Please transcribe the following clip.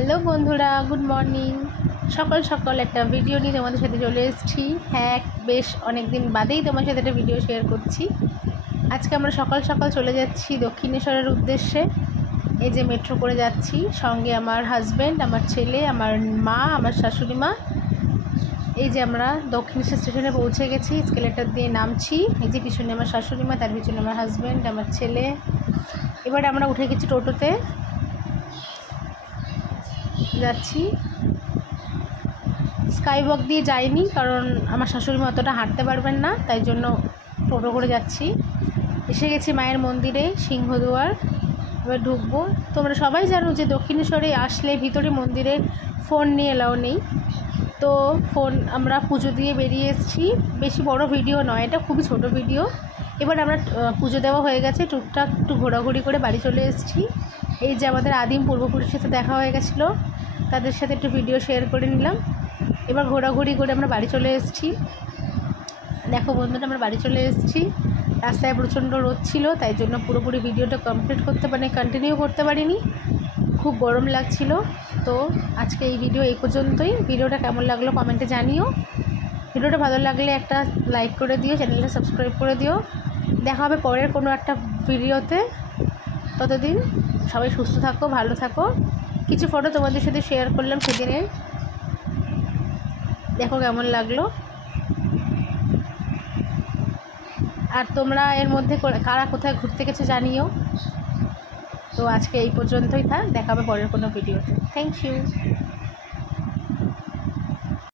Hello বন্ধুরা, good morning. সকাল সকাল একটা ভিডিও নিয়ে তোমাদের সাথে চলে এসেছি। হ্যাঁ, বেশ অনেক দিন বাদেই তোমার সাথে একটা ভিডিও শেয়ার করছি। আজকে আমরা সকাল সকাল চলে যাচ্ছি দক্ষিণেশ্বরের উদ্দেশ্যে। এই যে মেট্রো করে যাচ্ছি, সঙ্গে আমার হাজব্যান্ড, আমার ছেলে, আমার মা, আমার শাশুড়ি মা। এই যে আমরা দক্ষিণেশ্বর স্টেশনে পৌঁছে গেছি, স্কেলেটার দিয়ে নামছি। এই যে পিছনে আমার শাশুড়ি মা, তার পিছনে আমার হাজব্যান্ড, আমার ছেলে। এবারে আমরা উঠে গেছি টোটোতে, যাচ্ছি। স্কাইওয়াক দিয়ে যাইনি, কারণ আমার শাশুড়ি মা অতটা হাঁটতে পারবেন না, তাই জন্য টোটো করে যাচ্ছি। এসে গেছি মায়ের মন্দিরে, সিংহদুয়ার। এবার ঢুকবো। তোমরা সবাই জানো যে দক্ষিণেশ্বরে আসলে ভিতরে মন্দিরে ফোন নিয়ে এলাও নেই। তো আমরা পুজো দিয়ে বেরিয়ে এসেছি। বেশি বড় ভিডিও নয়, এটা খুবই ছোট ভিডিও। এবার আমরা পুজো দেওয়া হয়ে গেছে, টুকটাক একটু ঘোরাঘুরি করে বাড়ি চলে এসেছি। এই যে আমাদের আদিম পূর্বপুরুষের সাথে দেখা হয়ে গেছিলো, তাদের সাথে একটু ভিডিও শেয়ার করে নিলাম। এবার ঘোরাঘুরি করে আমরা বাড়ি চলে এসেছি। দেখো বন্ধুরা, আমরা বাড়ি চলে এসেছি। রাস্তায় প্রচণ্ড রোদ ছিল, তাই জন্য পুরোপুরি ভিডিওটা কন্টিনিউ করতে পারিনি, খুব গরম লাগছিল। তো আজকে এই ভিডিও এই পর্যন্তই। ভিডিওটা কেমন লাগলো কমেন্টে জানিও। ভিডিওটা ভালো লাগলে একটা লাইক করে দিও, চ্যানেলটা সাবস্ক্রাইব করে দিও। দেখা হবে পরের কোনো একটা ভিডিওতে। ততদিন সবাই সুস্থ থাকো, ভালো থাকো। কিছু ফটো তোমাদের সাথে শেয়ার করলাম সেদিনের, দেখো কেমন লাগলো। আর তোমরা এর মধ্যে কারা কোথায় ঘুরতে গেছো জানিও। তো আজকে এই পর্যন্তই থাক, দেখা হবে পরের কোনো ভিডিওতে। Thank you.